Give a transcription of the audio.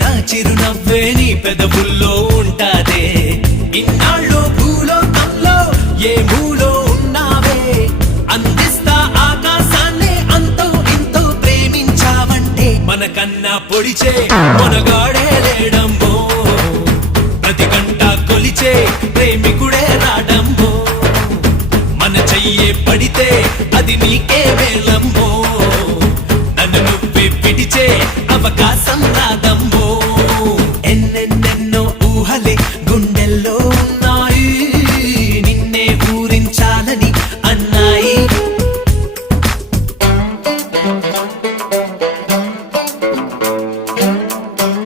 నా చిరునవ్వే నీ పెదవుల్లో ఉంటాదే. ఇన్నాళ్ళు భూలోకంలో ఏ మూలో ఉన్నావే, అందిస్తా ఆకాశాన్ని అంతో ఇంతో ప్రేమించావంటే. మనకన్నా పొడిచే మనగాడే లేడమ్మో, ప్రతి గంట కొలిచే ప్రేమికుడే రాడమ్మో. మన చెయ్యే పడితే అది నీకే